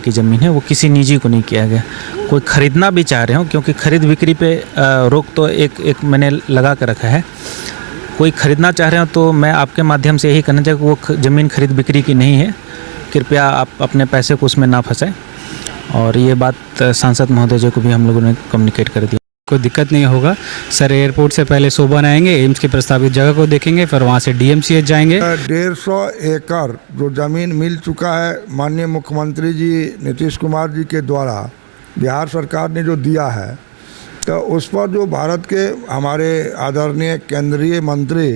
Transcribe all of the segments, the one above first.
की ज़मीन है वो किसी निजी को नहीं किया गया। कोई ख़रीदना भी चाह रहे हो, क्योंकि ख़रीद बिक्री पे रोक तो एक मैंने लगा कर रखा है। कोई ख़रीदना चाह रहे हो तो मैं आपके माध्यम से यही कहना चाहूँगा कि वो ज़मीन खरीद बिक्री की नहीं है। कृपया आप अपने पैसे को उसमें ना फंसाएं। और ये बात सांसद महोदय जी को भी हम लोगों ने कम्युनिकेट कर दिया। कोई दिक्कत नहीं होगा सर। एयरपोर्ट से पहले सोबन आएंगे, एम्स की प्रस्तावित जगह को देखेंगे, फिर वहाँ से DMCH जाएंगे। 150 एकड़ जो ज़मीन मिल चुका है माननीय मुख्यमंत्री जी नीतीश कुमार जी के द्वारा बिहार सरकार ने जो दिया है, तो उस पर जो भारत के हमारे आदरणीय केंद्रीय मंत्री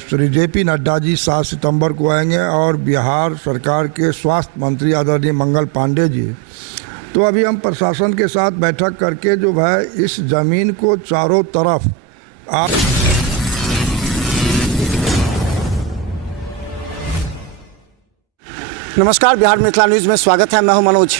श्री JP नड्डा जी 7 सितंबर को आएंगे और बिहार सरकार के स्वास्थ्य मंत्री आदरणीय मंगल पांडे जी। तो अभी हम प्रशासन के साथ बैठक करके जो है इस ज़मीन को चारों तरफ आप नमस्कार, बिहार मिथिला न्यूज़ में स्वागत है। मैं हूं मनोज।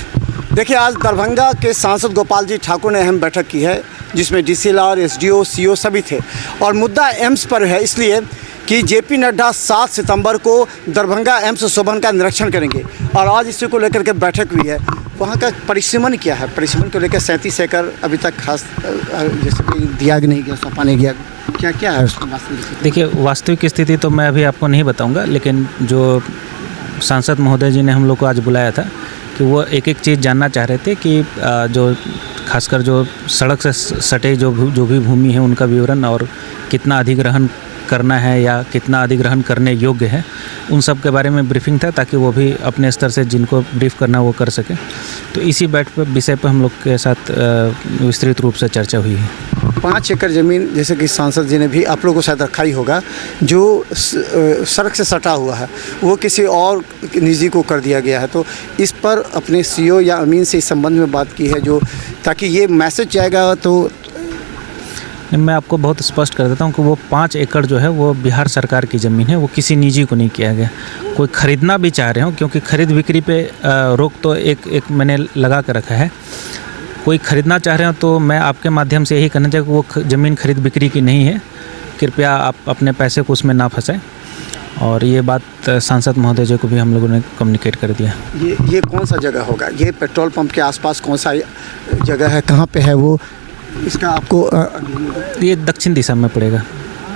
देखिए, आज दरभंगा के सांसद गोपाल जी ठाकुर ने अहम बैठक की है, जिसमें DCLR, SDO, CO सभी थे। और मुद्दा एम्स पर है, इसलिए कि JP नड्डा 7 सितंबर को दरभंगा एम्स सोबन का निरीक्षण करेंगे और आज इसी को लेकर के बैठक हुई है। वहाँ का परिसीमन क्या है? परिसीमन को लेकर 37 एकड़ अभी तक खास जैसे कि दिया नहीं गया, सौंपा नहीं गया, क्या क्या है उसका वास्तविक? देखिए, वास्तविक स्थिति तो मैं अभी आपको नहीं बताऊंगा, लेकिन जो सांसद महोदय जी ने हम लोग को आज बुलाया था कि वो एक एक चीज़ जानना चाह रहे थे कि जो खासकर जो सड़क से सटे जो भी भूमि है उनका विवरण और कितना अधिग्रहण करना है या कितना अधिग्रहण करने योग्य है, उन सब के बारे में ब्रीफिंग था, ताकि वो भी अपने स्तर से जिनको ब्रीफ करना वो कर सके। तो इसी विषय पर हम लोग के साथ विस्तृत रूप से चर्चा हुई है। 5 एकड़ ज़मीन जैसे कि सांसद जी ने भी आप लोगों को शायद रखा ही होगा, जो सड़क से सटा हुआ है, वो किसी और निजी को कर दिया गया है। तो इस पर अपने CO या अमीन से इस संबंध में बात की है, जो ताकि ये मैसेज जाएगा। तो मैं आपको बहुत स्पष्ट कर देता हूँ कि वो 5 एकड़ जो है वो बिहार सरकार की ज़मीन है, वो किसी निजी को नहीं किया गया। कोई ख़रीदना भी चाह रहे हो, क्योंकि ख़रीद बिक्री पे रोक तो एक मैंने लगा कर रखा है। कोई ख़रीदना चाह रहे हो तो मैं आपके माध्यम से यही कहना चाहूँगा कि वो ज़मीन खरीद बिक्री की नहीं है। कृपया आप अपने पैसे को उसमें ना फंसाएं। और ये बात सांसद महोदय जी को भी हम लोगों ने कम्युनिकेट कर दिया। ये कौन सा जगह होगा? ये पेट्रोल पंप के आसपास कौन सा जगह है, कहाँ पे है वो? इसका आपको ये दक्षिण दिशा में पड़ेगा।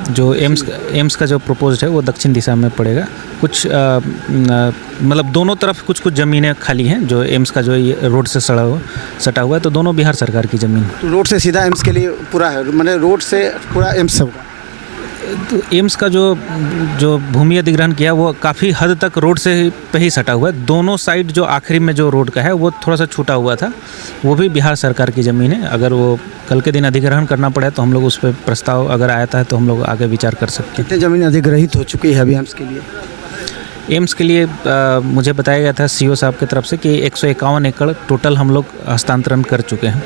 जो एम्स का जो प्रपोज्ड है वो दक्षिण दिशा में पड़ेगा। कुछ मतलब दोनों तरफ कुछ ज़मीनें खाली हैं। जो एम्स का जो ये रोड से सटा हुआ है, तो दोनों बिहार सरकार की ज़मीन। तो रोड से सीधा एम्स के लिए पूरा है, मतलब रोड से पूरा एम्स होगा? तो एम्स का जो भूमि अधिग्रहण किया वो काफ़ी हद तक रोड से पे ही सटा हुआ है। दोनों साइड जो आखिरी में जो रोड का है वो थोड़ा सा छूटा हुआ था, वो भी बिहार सरकार की ज़मीन है। अगर वो कल के दिन अधिग्रहण करना पड़े तो हम लोग उस पर प्रस्ताव अगर आता है तो हम लोग आगे विचार कर सकते हैं। कितनी ज़मीन अधिग्रहित हो चुकी है अभी एम्स के लिए? एम्स के लिए मुझे बताया गया था CO साहब की तरफ से कि 151 एकड़ टोटल हम लोग हस्तांतरण कर चुके हैं।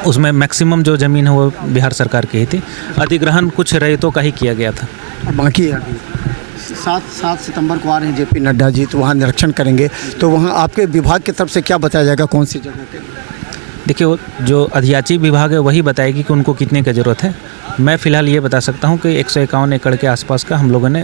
उसमें मैक्सिमम जो ज़मीन है वो बिहार सरकार की ही थी। अधिग्रहण कुछ रैयतों का ही किया गया था। बाकी है अभी 7 सितंबर को आ रहे हैं JP नड्डा जी, तो वहाँ निरीक्षण करेंगे। तो वहाँ आपके विभाग की तरफ से क्या बताया जाएगा, कौन सी जगह पे? देखिए, वो जो अधियाची विभाग है वही बताएगी कि उनको कितने की ज़रूरत है। मैं फ़िलहाल ये बता सकता हूँ कि 151 एकड़ के आसपास का हम लोगों ने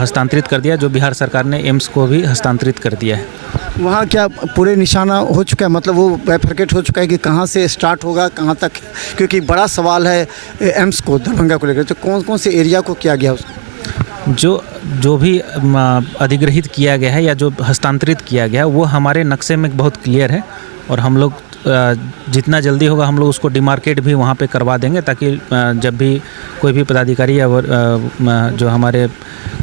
हस्तांतरित कर दिया, जो बिहार सरकार ने एम्स को भी हस्तांतरित कर दिया है। वहाँ क्या पूरे निशाना हो चुका है, मतलब वो बाइफरकेट हो चुका है कि कहाँ से स्टार्ट होगा कहाँ तक? क्योंकि बड़ा सवाल है एम्स को, दरभंगा को लेकर। तो कौन कौन से एरिया को किया गया उसको? जो भी अधिग्रहित किया गया है या जो हस्तांतरित किया गया है वो हमारे नक्शे में बहुत क्लियर है, और हम लोग जितना जल्दी होगा हम लोग उसको डिमार्केट भी वहाँ पे करवा देंगे, ताकि जब भी कोई भी पदाधिकारी या जो हमारे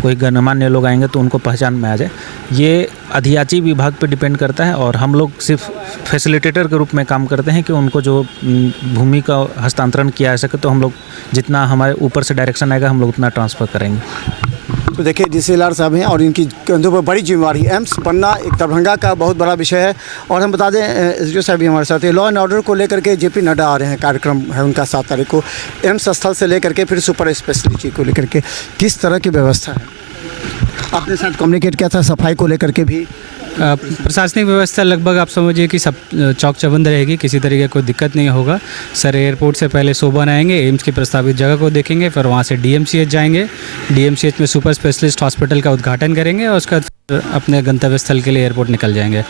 कोई गणमान्य लोग आएंगे तो उनको पहचान में आ जाए। ये अधियाची विभाग पे डिपेंड करता है, और हम लोग सिर्फ फैसिलिटेटर के रूप में काम करते हैं कि उनको जो भूमि का हस्तांतरण किया जा सके, तो हम लोग जितना हमारे ऊपर से डायरेक्शन आएगा हम लोग उतना ट्रांसफ़र करेंगे। तो देखिए, DCLR साहब हैं और इनकी कंधों पर बड़ी जिम्मेवारी। एम्स बनना एक दरभंगा का बहुत बड़ा विषय है। और हम बता दें, SDO साहब भी हमारे साथ है। लॉ एंड ऑर्डर को लेकर के JP नड्डा आ रहे हैं, कार्यक्रम है उनका 7 तारीख को। एम्स स्थल से लेकर के फिर सुपर स्पेशलिटी को लेकर के किस तरह की व्यवस्था है? आपने साथ कम्युनिकेट किया था सफाई को लेकर के भी। प्रशासनिक व्यवस्था लगभग आप समझिए कि सब चौक चबंद रहेगी, किसी तरीके कोई दिक्कत नहीं होगा सर। एयरपोर्ट से पहले सोबन आएंगे, एम्स की प्रस्तावित जगह को देखेंगे, फिर वहाँ से DMCH जाएंगे, DMCH में सुपर स्पेशलिस्ट हॉस्पिटल का उद्घाटन करेंगे और उसका अपने गंतव्य स्थल के लिए एयरपोर्ट निकल जाएंगे।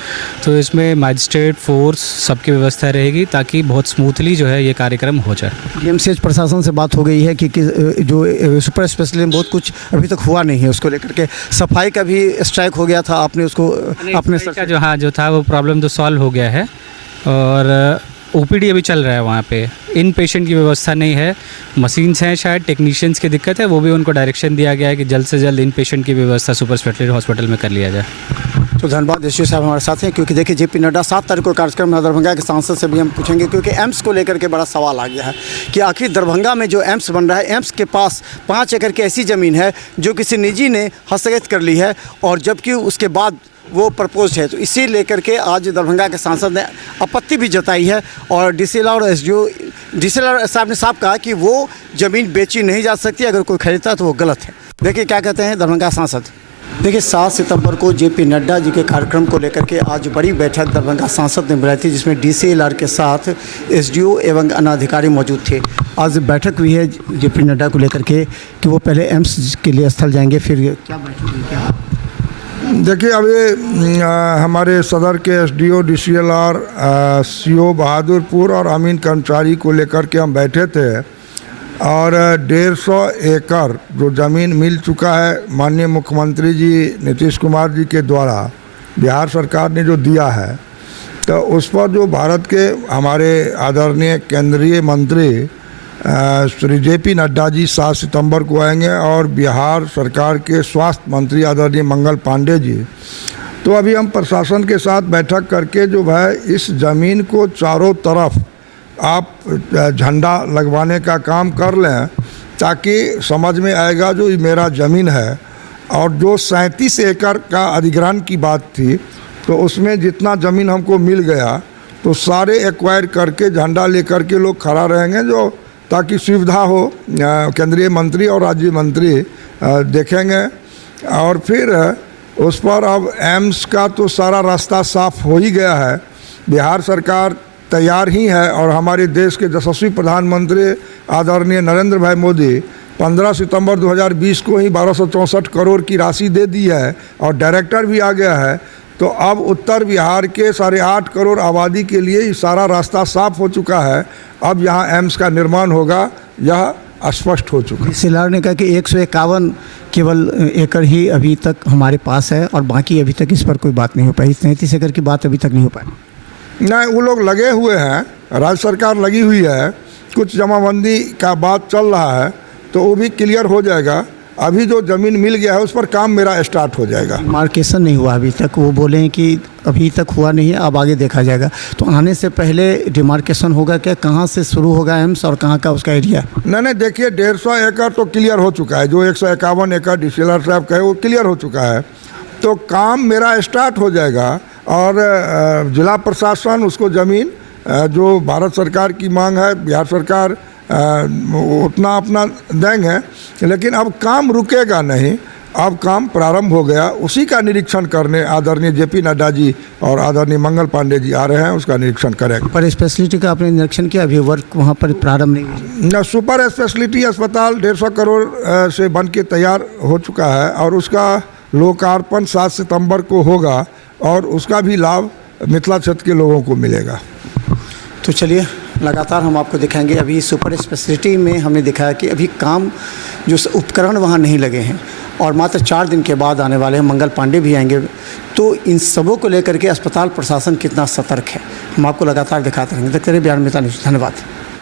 तो इसमें मजिस्ट्रेट फोर्स सबकी व्यवस्था रहेगी ताकि बहुत स्मूथली जो है ये कार्यक्रम हो जाए। डीएमसीएच प्रशासन से बात हो गई है कि जो सुपर स्पेशलिस्ट में बहुत कुछ अभी तक हुआ नहीं है, उसको लेकर के सफाई का भी स्ट्राइक हो गया था, आपने उसको अपने का जो था वो प्रॉब्लम तो सॉल्व हो गया है और ओपीडी अभी चल रहा है वहाँ पे। इन पेशेंट की व्यवस्था नहीं है, मशीन्स हैं, शायद टेक्नीशियंस की दिक्कत है, वो भी उनको डायरेक्शन दिया गया है कि जल्द से जल्द इन पेशेंट की व्यवस्था सुपर स्पेशलिटी हॉस्पिटल में कर लिया जाए। तो धन्यवाद एसडीओ साहब हमारे साथ हैं, क्योंकि देखिए जेपी नड्डा 7 तारीख को कार्यक्रम में दरभंगा के सांसद से भी हम पूछेंगे, क्योंकि एम्स को लेकर के बड़ा सवाल आ गया है कि आखिर दरभंगा में जो एम्स बन रहा है, एम्स के पास 5 एकड़ की ऐसी ज़मीन है जो किसी निजी ने हस्तगत कर ली है और जबकि उसके बाद वो प्रपोज है। तो इसी लेकर के आज दरभंगा के सांसद ने आपत्ति भी जताई है और डीसीएल और एसडीओ डीसीएल साहब ने साफ कहा कि वो ज़मीन बेची नहीं जा सकती, अगर कोई खरीदता तो वो गलत है। देखिए क्या कहते हैं दरभंगा सांसद। देखिए 7 सितंबर को जेपी नड्डा जी के कार्यक्रम को लेकर के आज बड़ी बैठक दरभंगा सांसद ने बुलाई थी, जिसमें डीसीएलआर के साथ एसडीओ एवं अन्य अधिकारी मौजूद थे। आज बैठक हुई है जेपी नड्डा को लेकर के कि वो पहले एम्स के लिए स्थल जाएंगे, फिर क्या बैठक हुई क्या? देखिए अभी हमारे सदर के एसडीओ डीसीएलआर सीओ बहादुरपुर और अमीन कर्मचारी को लेकर के हम बैठे थे और 150 एकड़ जो ज़मीन मिल चुका है माननीय मुख्यमंत्री जी नीतीश कुमार जी के द्वारा बिहार सरकार ने जो दिया है, तो उस पर जो भारत के हमारे आदरणीय केंद्रीय मंत्री श्री जेपी नड्डा जी 7 सितंबर को आएंगे और बिहार सरकार के स्वास्थ्य मंत्री आदरणीय मंगल पांडे जी। तो अभी हम प्रशासन के साथ बैठक करके जो है इस ज़मीन को चारों तरफ आप झंडा लगवाने का काम कर लें, ताकि समझ में आएगा जो ये मेरा ज़मीन है। और जो 37 एकड़ का अधिग्रहण की बात थी, तो उसमें जितना ज़मीन हमको मिल गया तो सारे एक्वायर करके झंडा लेकर के लोग खड़ा रहेंगे, जो ताकि सुविधा हो। केंद्रीय मंत्री और राज्य मंत्री देखेंगे और फिर उस पर अब एम्स का तो सारा रास्ता साफ हो ही गया है। बिहार सरकार तैयार ही है और हमारे देश के यशस्वी प्रधानमंत्री आदरणीय नरेंद्र भाई मोदी 15 सितंबर 2020 को ही 1264 करोड़ की राशि दे दी है और डायरेक्टर भी आ गया है। तो अब उत्तर बिहार के 8.5 करोड़ आबादी के लिए सारा रास्ता साफ हो चुका है। अब यहाँ एम्स का निर्माण होगा, यह स्पष्ट हो चुका है। डीसीएलआर ने कहा कि 151 केवल एकड़ ही अभी तक हमारे पास है और बाकी अभी तक इस पर कोई बात नहीं हो पाई। 37 एकड़ की बात अभी तक नहीं हो पाई। नहीं, वो लोग लगे हुए हैं, राज्य सरकार लगी हुई है, कुछ जमाबंदी का बात चल रहा है, तो वो भी क्लियर हो जाएगा। अभी जो ज़मीन मिल गया है उस पर काम मेरा स्टार्ट हो जाएगा। मार्केशन नहीं हुआ अभी तक, वो बोले हैं कि अभी तक हुआ नहीं है, अब आगे देखा जाएगा। तो आने से पहले डिमार्केशन होगा क्या, कहाँ से शुरू होगा एम्स और कहाँ का उसका एरिया? नहीं, देखिए 150 एकड़ तो क्लियर हो चुका है, जो 151 एकड़ डीसीएलआर साहब कहे वो क्लियर हो चुका है, तो काम मेरा स्टार्ट हो जाएगा। और जिला प्रशासन उसको ज़मीन जो भारत सरकार की मांग है, बिहार सरकार उतना अपना देंगे, लेकिन अब काम रुकेगा नहीं, अब काम प्रारंभ हो गया। उसी का निरीक्षण करने आदरणीय जेपी नड्डा जी और आदरणीय मंगल पांडे जी आ रहे हैं, उसका निरीक्षण करेंगे। पर स्पेशलिटी का आपने निरीक्षण किया, अभी वर्क वहाँ पर प्रारंभ नहीं हुआ? न, सुपर स्पेशलिटी अस्पताल 150 करोड़ से बन के तैयार हो चुका है और उसका लोकार्पण 7 सितंबर को होगा और उसका भी लाभ मिथिला क्षेत्र के लोगों को मिलेगा। तो चलिए लगातार हम आपको दिखाएंगे। अभी सुपर स्पेशलिटी में हमने दिखाया कि अभी काम जो उपकरण वहाँ नहीं लगे हैं और मात्र 4 दिन के बाद आने वाले हैं। मंगल पांडे भी आएंगे, तो इन सबों को लेकर के अस्पताल प्रशासन कितना सतर्क है हम आपको लगातार दिखाते रहेंगे। देखते रहिए बिहार मित्र न्यूज़। धन्यवाद।